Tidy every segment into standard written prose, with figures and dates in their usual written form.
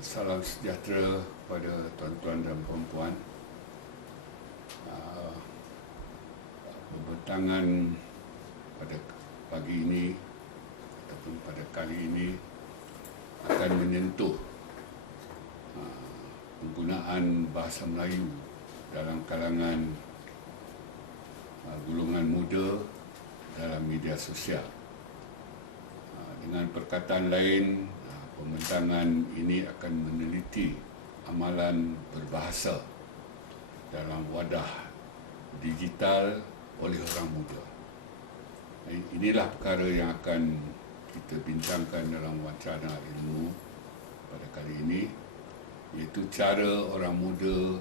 Salam sejahtera kepada tuan-tuan dan puan-puan. Berbentangan pada pagi ini ataupun pada kali ini akan menyentuh penggunaan bahasa Melayu dalam kalangan golongan muda dalam media sosial. Dengan perkataan lain, pembentangan ini akan meneliti amalan berbahasa dalam wadah digital oleh orang muda. Inilah perkara yang akan kita bincangkan dalam wacana ilmu pada kali ini, iaitu cara orang muda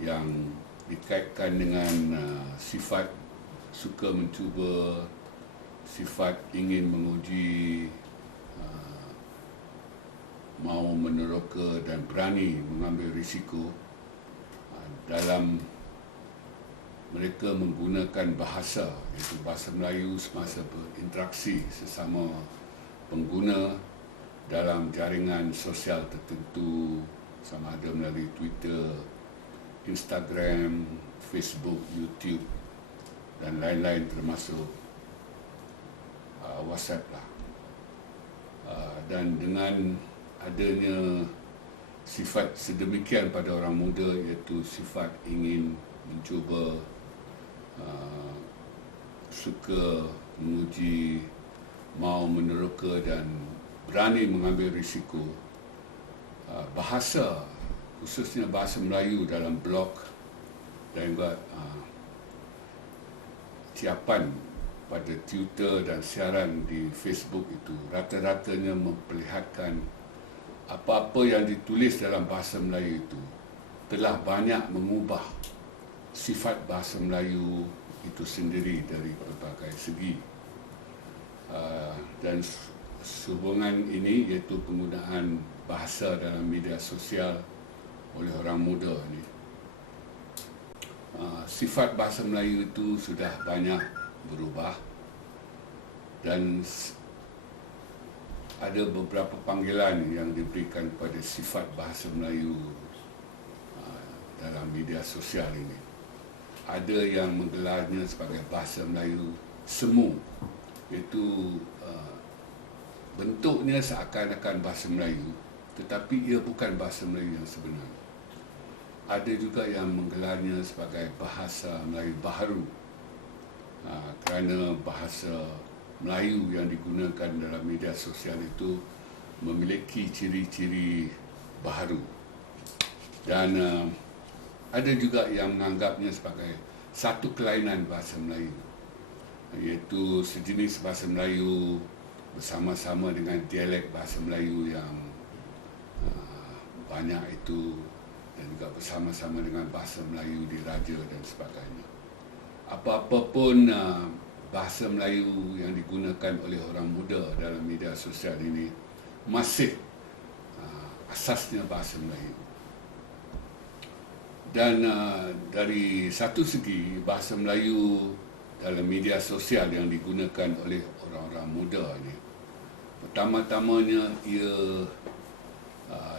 yang dikaitkan dengan sifat suka mencuba, sifat ingin menguji, mau meneroka dan berani mengambil risiko dalam mereka menggunakan bahasa, iaitu bahasa Melayu semasa berinteraksi sesama pengguna dalam jaringan sosial tertentu, sama ada melalui Twitter, Instagram, Facebook, YouTube dan lain-lain, termasuk WhatsApp lah. Dan dengan adanya sifat sedemikian pada orang muda, iaitu sifat ingin mencuba, suka menguji, mau meneroka dan berani mengambil risiko, bahasa, khususnya bahasa Melayu dalam blog dan juga siapan pada Twitter dan siaran di Facebook itu rata-ratanya memperlihatkan apa-apa yang ditulis dalam bahasa Melayu itu telah banyak mengubah sifat bahasa Melayu itu sendiri dari berbagai segi. Dan sehubungan ini, iaitu penggunaan bahasa dalam media sosial oleh orang muda ini, sifat bahasa Melayu itu sudah banyak berubah dan ada beberapa panggilan yang diberikan kepada sifat bahasa Melayu dalam media sosial ini. Ada yang menggelarnya sebagai bahasa Melayu semu, iaitu bentuknya seakan-akan bahasa Melayu tetapi ia bukan bahasa Melayu yang sebenar. Ada juga yang menggelarnya sebagai bahasa Melayu baharu, kerana bahasa Melayu yang digunakan dalam media sosial itu memiliki ciri-ciri baharu. Dan ada juga yang menganggapnya sebagai satu kelainan bahasa Melayu, iaitu sejenis bahasa Melayu bersama-sama dengan dialek bahasa Melayu yang banyak itu, dan juga bersama-sama dengan bahasa Melayu diraja dan sebagainya. Apa-apa pun bahasa Melayu yang digunakan oleh orang muda dalam media sosial ini masih asasnya bahasa Melayu. Dan dari satu segi, bahasa Melayu dalam media sosial yang digunakan oleh orang-orang muda ini, pertama-tamanya ia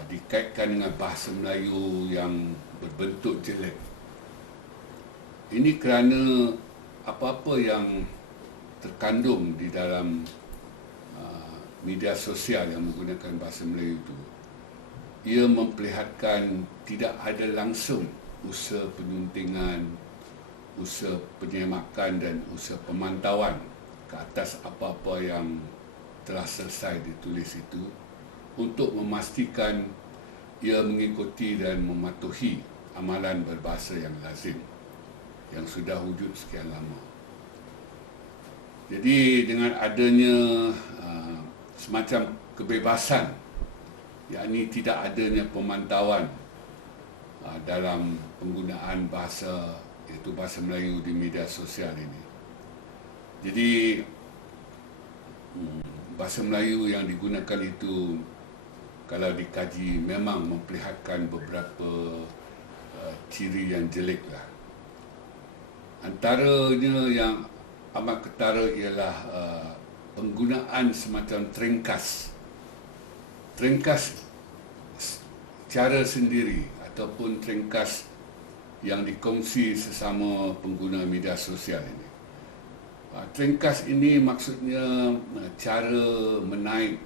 dikaitkan dengan bahasa Melayu yang berbentuk jelek. Ini kerana apa-apa yang terkandung di dalam media sosial yang menggunakan bahasa Melayu itu, ia memperlihatkan tidak ada langsung usaha penyuntingan, usaha penyemakan dan usaha pemantauan ke atas apa-apa yang telah selesai ditulis itu untuk memastikan ia mengikuti dan mematuhi amalan berbahasa yang lazim yang sudah wujud sekian lama. Jadi dengan adanya semacam kebebasan, yakni tidak adanya pemantauan dalam penggunaan bahasa, iaitu bahasa Melayu di media sosial ini, jadi bahasa Melayu yang digunakan itu, kalau dikaji, memang memperlihatkan beberapa ciri yang jelek lah. Antaranya yang amat ketara ialah penggunaan semacam teringkas cara sendiri ataupun ringkas yang dikongsi sesama pengguna media sosial ini. Ringkas ini maksudnya cara menaik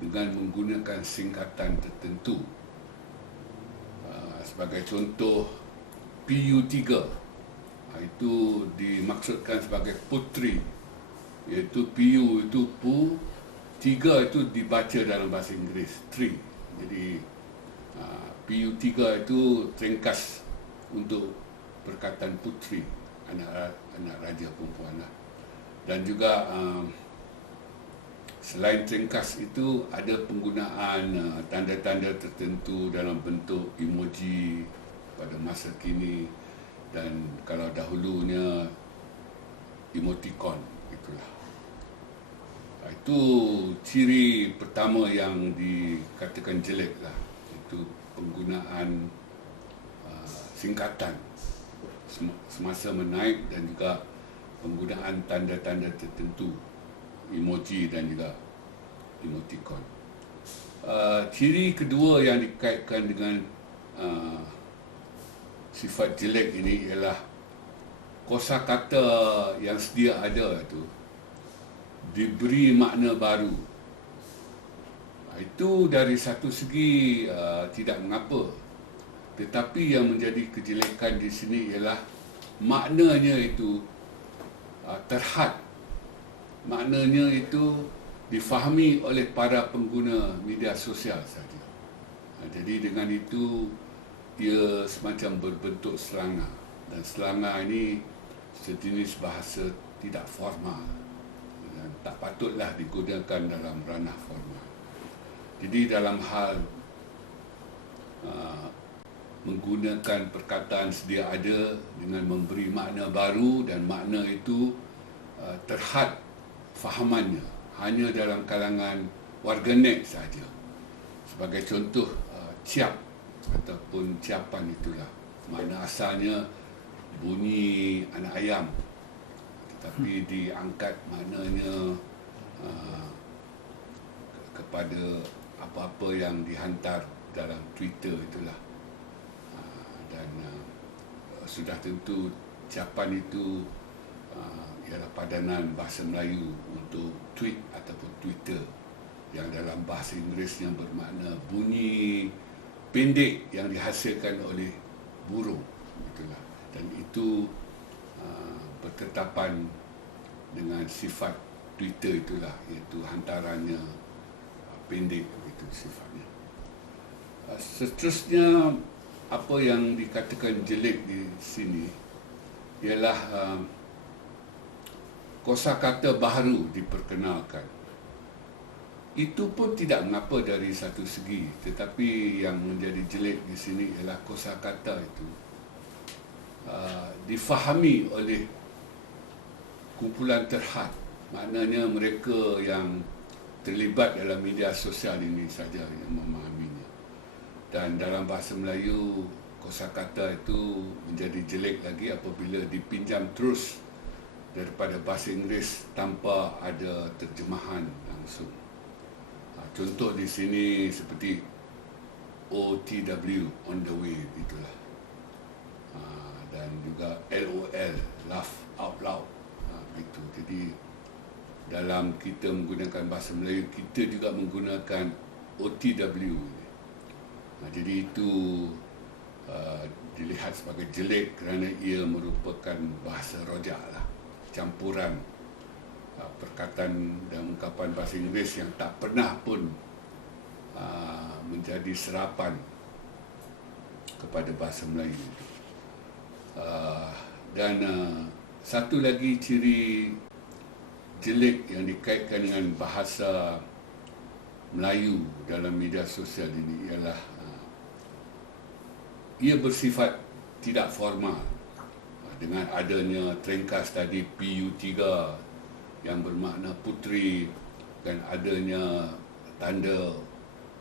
dengan menggunakan singkatan tertentu. Sebagai contoh, PU3 itu dimaksudkan sebagai putri, iaitu PU itu pu, 3 itu dibaca dalam bahasa Inggeris, 3. Jadi PU3 itu ringkas untuk perkataan putri, anak raja perempuan lah. Dan juga selain ringkas itu ada penggunaan tanda-tanda tertentu dalam bentuk emoji pada masa kini, dan kalau dahulunya emoticon, itulah. Itu ciri pertama yang dikatakan jelek lah, itu penggunaan singkatan semasa menaik dan juga penggunaan tanda-tanda tertentu, emoji dan juga emoticon. Ciri kedua yang dikaitkan dengan sifat jelek ini ialah kosakata yang sedia ada itu diberi makna baru. Itu dari satu segi tidak mengapa, tetapi yang menjadi kejelekan di sini ialah maknanya itu terhad. Maknanya itu difahami oleh para pengguna media sosial saja. Jadi dengan itu ia semacam berbentuk serangga, dan serangga ini sejenis bahasa tidak formal dan tak patutlah digunakan dalam ranah formal. Jadi dalam hal menggunakan perkataan sedia ada dengan memberi makna baru, dan makna itu terhad fahamannya hanya dalam kalangan warganet saja. Sebagai contoh, ciap ataupun ciapan itulah makna asalnya bunyi anak ayam, tetapi diangkat maknanya kepada apa-apa yang dihantar dalam Twitter itulah. Dan sudah tentu ciapan itu ialah padanan bahasa Melayu untuk tweet ataupun Twitter, yang dalam bahasa Inggeris yang bermakna bunyi pendek yang dihasilkan oleh burung, itulah. Dan itu bertetapan dengan sifat Twitter itulah, iaitu hantarannya pendek, itu sifatnya. Seterusnya, apa yang dikatakan jelek di sini ialah kosakata baru diperkenalkan. Itu pun tidak mengapa dari satu segi, tetapi yang menjadi jelek di sini ialah kosakata itu difahami oleh kumpulan terhad. Maknanya mereka yang terlibat dalam media sosial ini saja yang memahaminya. Dan dalam bahasa Melayu, kosakata itu menjadi jelek lagi apabila dipinjam terus daripada bahasa Inggeris tanpa ada terjemahan langsung. Contoh di sini seperti OTW, on the way, itulah. Dan juga LOL, laugh out loud, itu. Jadi dalam kita menggunakan bahasa Melayu, kita juga menggunakan OTW. Jadi itu dilihat sebagai jelek kerana ia merupakan bahasa rojak lah, campuran perkataan dan ungkapan bahasa Inggeris yang tak pernah pun menjadi serapan kepada bahasa Melayu. Dan satu lagi ciri jelek yang dikaitkan dengan bahasa Melayu dalam media sosial ini ialah ia bersifat tidak formal. Dengan adanya ringkas tadi PU3 yang bermakna putri, dan adanya tanda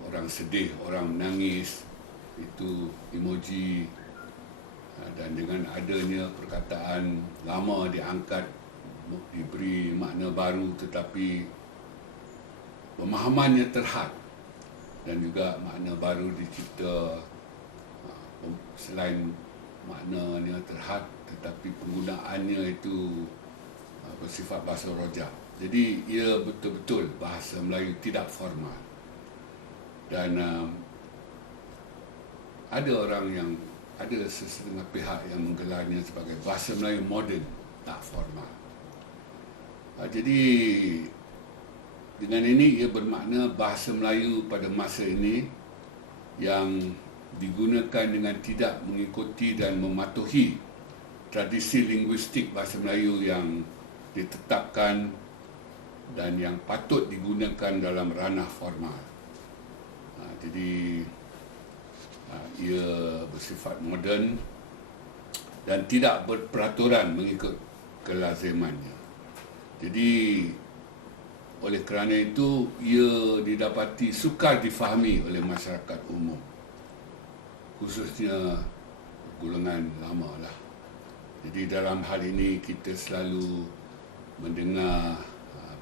orang sedih, orang menangis, itu emoji, dan dengan adanya perkataan lama diangkat, diberi makna baru, tetapi pemahamannya terhad dan juga makna baru dicipta selain maknanya terhad, tetapi penggunaannya itu bersifat bahasa rojak. Jadi ia betul-betul bahasa Melayu tidak formal. Dan ada sesetengah pihak yang menggelarnya sebagai bahasa Melayu moden, tak formal. Jadi dengan ini ia bermakna bahasa Melayu pada masa ini yang digunakan dengan tidak mengikuti dan mematuhi tradisi linguistik bahasa Melayu yang ditetapkan dan yang patut digunakan dalam ranah formal. Jadi ia bersifat moden dan tidak berperaturan mengikut kelazimannya. Jadi oleh kerana itu ia didapati sukar difahami oleh masyarakat umum, khususnya golongan lama lah. Jadi dalam hal ini kita selalu mendengar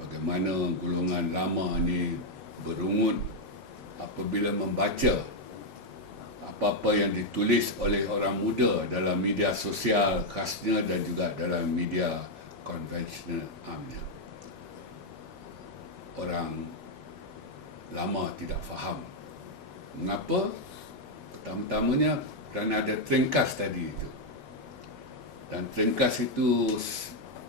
bagaimana golongan lama ini berungut apabila membaca apa-apa yang ditulis oleh orang muda dalam media sosial khasnya dan juga dalam media konvensional amnya. Orang lama tidak faham. Mengapa? Pertama-tamanya kerana ada trengkas tadi itu. Dan trengkas itu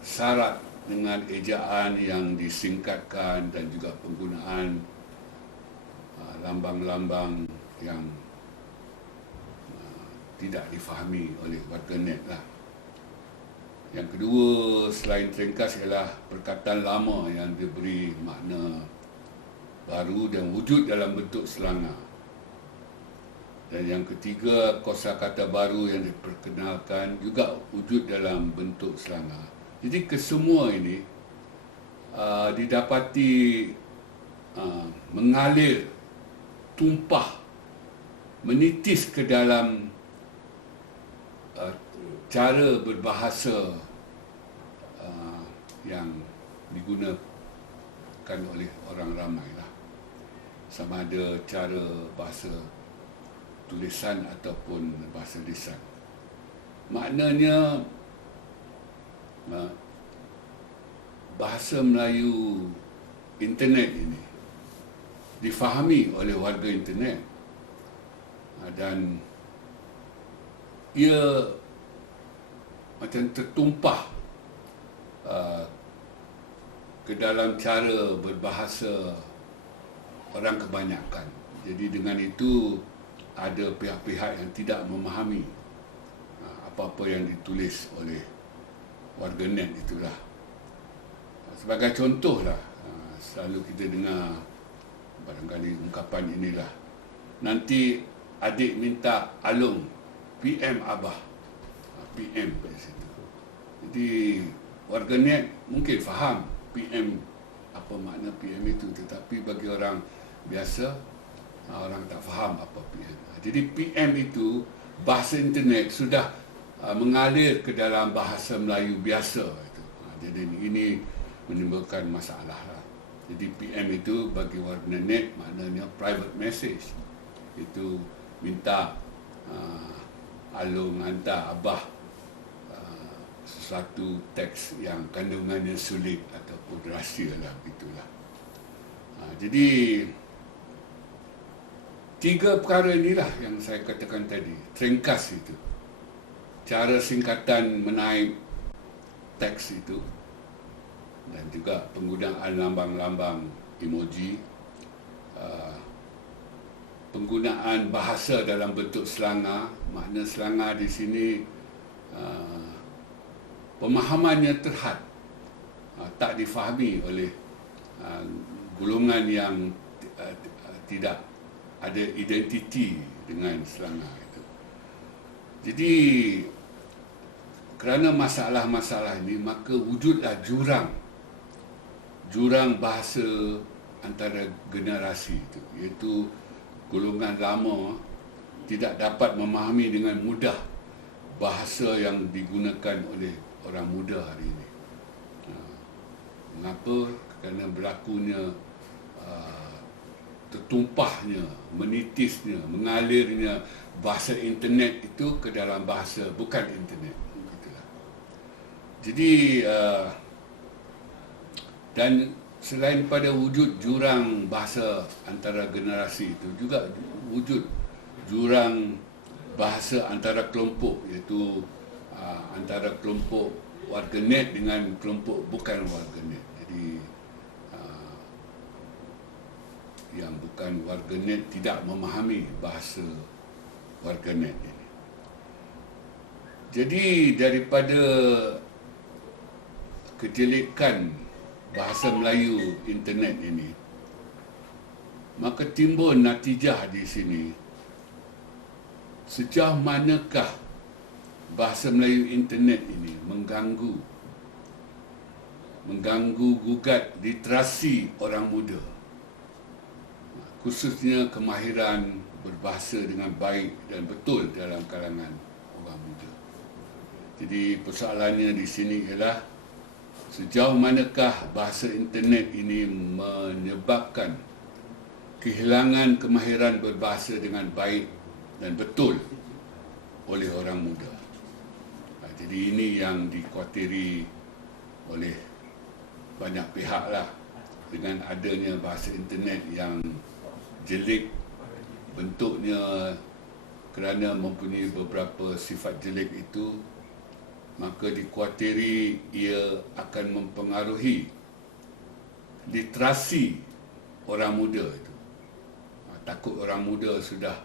syarat dengan ejaan yang disingkatkan dan juga penggunaan lambang-lambang yang tidak difahami oleh warganet lah. Yang kedua, selain trengkas ialah perkataan lama yang diberi makna baru dan wujud dalam bentuk selanga. Dan yang ketiga, kosakata baru yang diperkenalkan juga wujud dalam bentuk selanga. Jadi kesemua ini didapati mengalir, tumpah, menitis ke dalam cara berbahasa yang digunakan oleh orang ramai lah. Sama ada cara bahasa tulisan ataupun bahasa lisan. Maknanya bahasa Melayu internet ini difahami oleh warga internet dan ia macam tertumpah ke dalam cara berbahasa orang kebanyakan. Jadi dengan itu ada pihak-pihak yang tidak memahami apa-apa yang ditulis oleh warganet itulah. Sebagai contohlah, selalu kita dengar barangkali ungkapan inilah. Nanti adik minta Alung, PM Abah. PM pada situ. Jadi warganet mungkin faham PM, apa makna PM itu, tetapi bagi orang biasa, orang tak faham apa PM. Jadi PM itu bahasa internet sudah mengalir ke dalam bahasa Melayu biasa itu. Jadi ini menimbulkan masalah lah. Jadi PM itu bagi warganet maknanya private message. Itu minta Alung hantar Abah sesuatu teks yang kandungannya sulit ataupun rahsia lah, itulah. Jadi tiga perkara inilah yang saya katakan tadi, trengkas itu, cara singkatan menaip teks itu, dan juga penggunaan lambang-lambang emoji, penggunaan bahasa dalam bentuk selanga. Makna selanga di sini pemahamannya terhad, tak difahami oleh golongan yang tidak ada identiti dengan selanga itu. Jadi kerana masalah-masalah ini, maka wujudlah jurang bahasa antara generasi itu, iaitu golongan lama tidak dapat memahami dengan mudah bahasa yang digunakan oleh orang muda hari ini. Mengapa? Kerana berlakunya tertumpahnya, menitisnya, mengalirnya bahasa internet itu ke dalam bahasa bukan internet. Jadi dan selain pada wujud jurang bahasa antara generasi itu, juga wujud jurang bahasa antara kelompok, iaitu antara kelompok warganet dengan kelompok bukan warganet. Jadi yang bukan warganet tidak memahami bahasa warganet ini. Jadi daripada kejelekan bahasa Melayu internet ini, maka timbul natijah di sini. Sejauh manakah bahasa Melayu internet ini mengganggu gugat literasi orang muda, khususnya kemahiran berbahasa dengan baik dan betul dalam kalangan orang muda. Jadi persoalannya di sini ialah sejauh manakah bahasa internet ini menyebabkan kehilangan kemahiran berbahasa dengan baik dan betul oleh orang muda. Jadi ini yang dikhawatiri oleh banyak pihak lah, dengan adanya bahasa internet yang jelek bentuknya kerana mempunyai beberapa sifat jelek itu, maka dikhawatiri ia akan mempengaruhi literasi orang muda itu. Takut orang muda sudah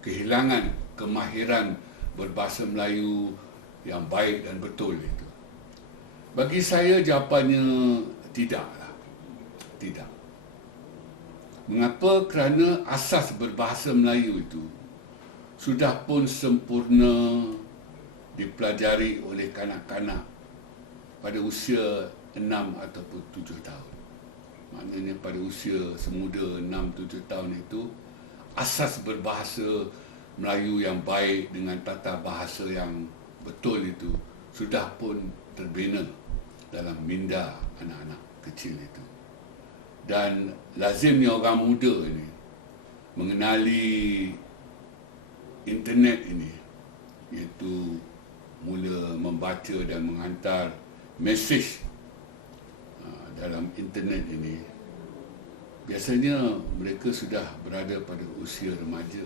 kehilangan kemahiran berbahasa Melayu yang baik dan betul itu. Bagi saya jawapannya tidaklah. Tidak. Mengapa? Kerana asas berbahasa Melayu itu sudah pun sempurna dipelajari oleh kanak-kanak pada usia 6 ataupun 7 tahun. Maknanya pada usia semuda 6-7 tahun itu, asas berbahasa Melayu yang baik dengan tata bahasa yang betul itu sudah pun terbina dalam minda anak-anak kecil itu. Dan lazimnya orang muda ini mengenali internet ini, iaitu mula membaca dan menghantar mesej dalam internet ini. Biasanya mereka sudah berada pada usia remaja,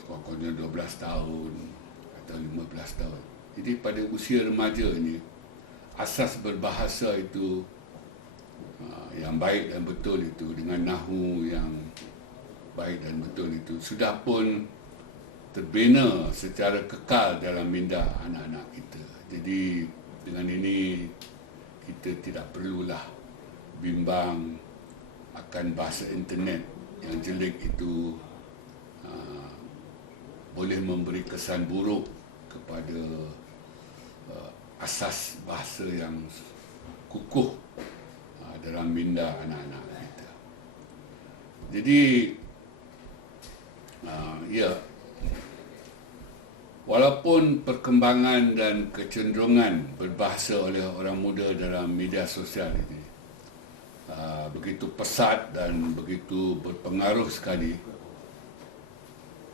sekurang-kurangnya 12 tahun atau 15 tahun. Jadi pada usia remaja ini, asas berbahasa itu yang baik dan betul itu, dengan nahu yang baik dan betul itu, sudah pun terbina secara kekal dalam minda anak-anak kita. Jadi dengan ini kita tidak perlulah bimbang akan bahasa internet yang jelek itu boleh memberi kesan buruk kepada asas bahasa yang kukuh dalam minda anak-anak kita. Jadi walaupun perkembangan dan kecenderungan berbahasa oleh orang muda dalam media sosial ini begitu pesat dan begitu berpengaruh sekali,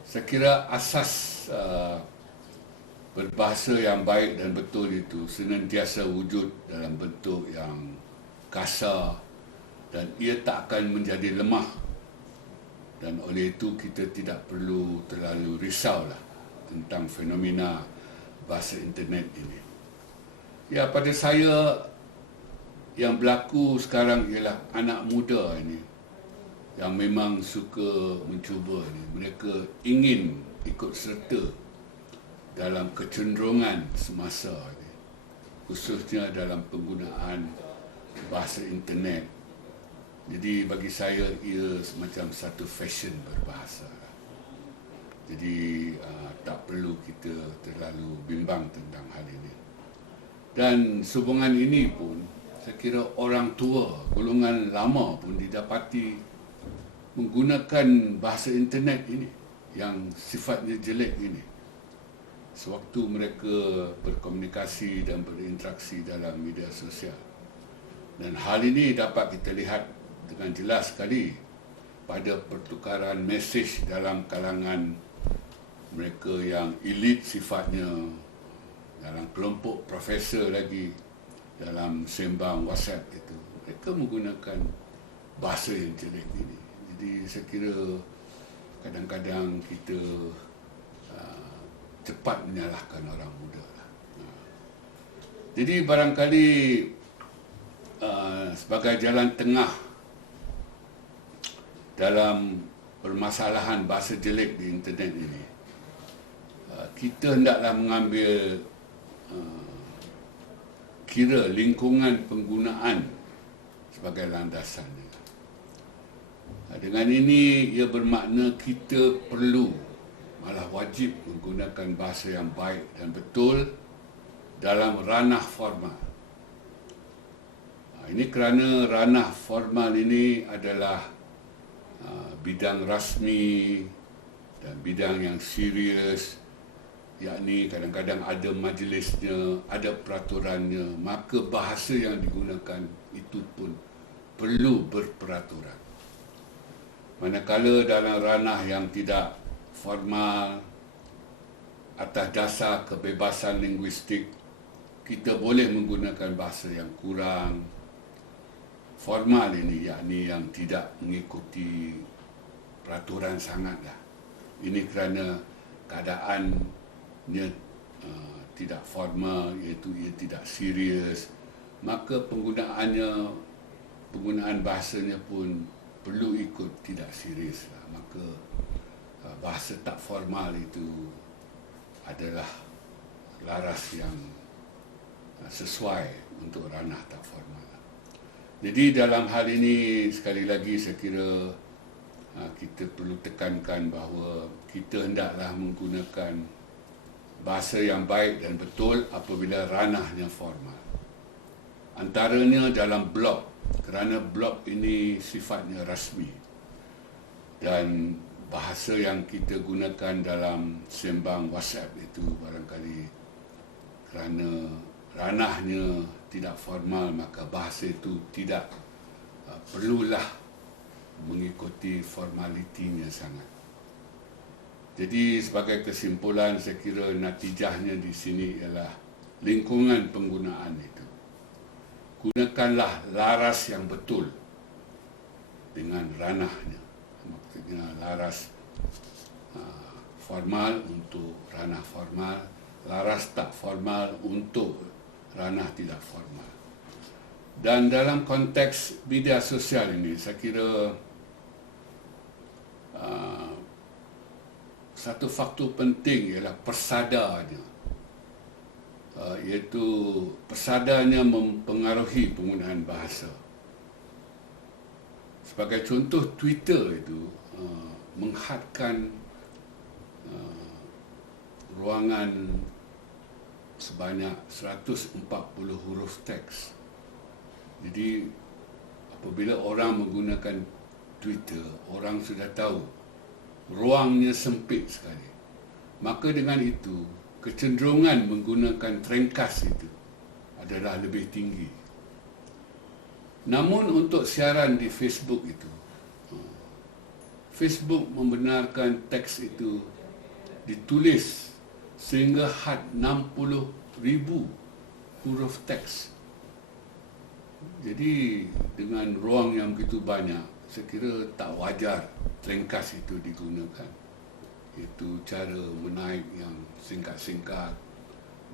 saya kira asas berbahasa yang baik dan betul itu senantiasa wujud dalam bentuk yang kasar, dan ia tak akan menjadi lemah. Dan oleh itu kita tidak perlu terlalu risaulah tentang fenomena bahasa internet ini. Ya, pada saya yang berlaku sekarang ialah anak muda ini yang memang suka mencuba ini. Mereka ingin ikut serta dalam kecenderungan semasa ini, khususnya dalam penggunaan bahasa internet. Jadi bagi saya ia semacam satu fashion berbahasa. Jadi tak perlu kita terlalu bimbang tentang hal ini. Dan sehubungan ini pun saya kira orang tua, golongan lama pun didapati menggunakan bahasa internet ini yang sifatnya jelek ini sewaktu mereka berkomunikasi dan berinteraksi dalam media sosial. Dan hal ini dapat kita lihat dengan jelas sekali pada pertukaran mesej dalam kalangan mereka yang elit sifatnya, dalam kelompok profesor lagi, dalam sembang WhatsApp itu, mereka menggunakan bahasa yang jelek ini. Jadi saya kira kadang-kadang kita cepat menyalahkan orang muda lah. Jadi barangkali sebagai jalan tengah dalam permasalahan bahasa jelek di internet ini, kita hendaklah mengambil kira lingkungan penggunaan sebagai landasannya. Dengan ini ia bermakna kita perlu, malah wajib menggunakan bahasa yang baik dan betul dalam ranah formal. Ini kerana ranah formal ini adalah bidang rasmi dan bidang yang serius, yakni kadang-kadang ada majlisnya, ada peraturannya, maka bahasa yang digunakan itu pun perlu berperaturan. Manakala dalam ranah yang tidak formal, atas dasar kebebasan linguistik, kita boleh menggunakan bahasa yang kurang formal ini, yakni yang tidak mengikuti peraturan sangatlah. Ini kerana keadaannya tidak formal, iaitu ia tidak serius, maka penggunaan bahasanya pun perlu ikut tidak serius lah. Maka bahasa tak formal itu adalah laras yang sesuai untuk ranah tak formal. Jadi dalam hal ini, sekali lagi saya kira kita perlu tekankan bahawa kita hendaklah menggunakan bahasa yang baik dan betul apabila ranahnya formal. Antaranya dalam blog, kerana blog ini sifatnya rasmi, dan bahasa yang kita gunakan dalam sembang WhatsApp itu barangkali kerana ranahnya tidak formal, maka bahasa itu tidak perlulah mengikuti formalitinya sangat. Jadi sebagai kesimpulan, saya kira natijahnya di sini ialah lingkungan penggunaan itu. Gunakanlah laras yang betul dengan ranahnya. Maksudnya laras formal untuk ranah formal, laras tak formal untuk ranah tidak formal. Dan dalam konteks media sosial ini, saya kira satu faktor penting ialah persadarnya, iaitu persadarnya mempengaruhi penggunaan bahasa. Sebagai contoh, Twitter itu menghadkan ruangan sebanyak 140 huruf teks. Jadi apabila orang menggunakan Twitter, orang sudah tahu ruangnya sempit sekali. Maka dengan itu, kecenderungan menggunakan trengkas itu adalah lebih tinggi. Namun untuk siaran di Facebook itu, Facebook membenarkan teks itu ditulis sehingga had 60,000 huruf teks. Jadi dengan ruang yang begitu banyak, saya kira tak wajar trengkas itu digunakan. Itu cara menaik yang singkat-singkat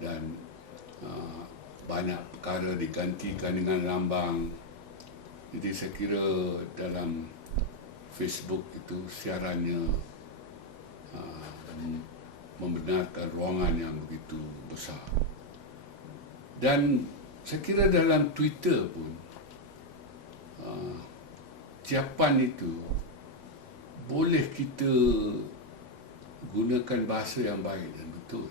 dan banyak perkara digantikan dengan lambang. Jadi saya kira dalam Facebook itu siarannya membenarkan ruangan yang begitu besar. Dan saya kira dalam Twitter pun ucapan itu boleh kita gunakan bahasa yang baik dan betul.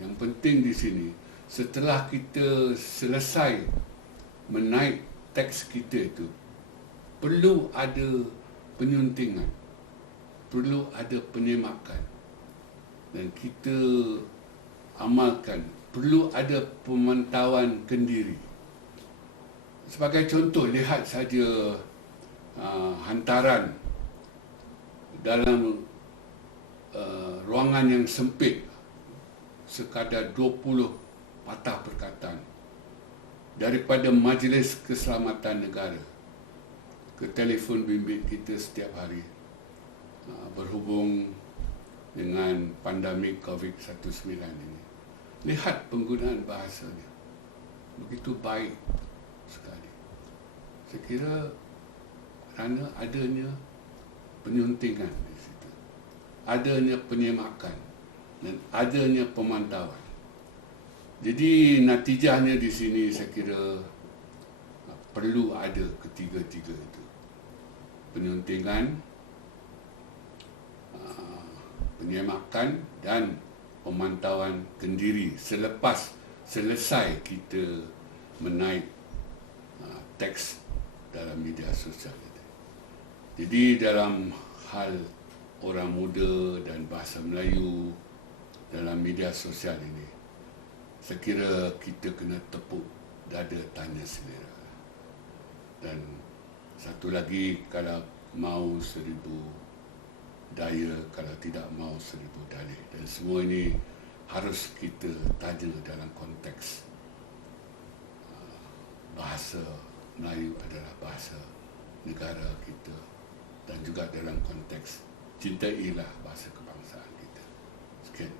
Yang penting di sini, setelah kita selesai menaik teks kita itu, perlu ada penyuntingan, perlu ada penyemakan, dan kita amalkan, perlu ada pemantauan kendiri. Sebagai contoh, lihat saja hantaran dalam ruangan yang sempit sekadar 20 patah perkataan daripada Majlis Keselamatan Negara ke telefon bimbit kita setiap hari berhubung dengan pandemik COVID-19 ini. Lihat penggunaan bahasanya, begitu baik sekali. Saya kira kerana adanya penyuntingan di situ, adanya penyemakan dan adanya pemantauan. Jadi natijahnya di sini saya kira perlu ada ketiga-tiga itu. Penyuntingan, penyemakan dan pemantauan kendiri selepas selesai kita menaik teks dalam media sosial itu. Jadi dalam hal orang muda dan bahasa Melayu dalam media sosial ini, saya kira kita kena tepuk dada tanya selera. Dan satu lagi, kalau mau 1000 daya, kalau tidak mau 1000 dalih. Dan semua ini harus kita tanya dalam konteks bahasa Melayu adalah bahasa negara kita, dan juga dalam konteks cintailah bahasa kebangsaan kita. Sekian.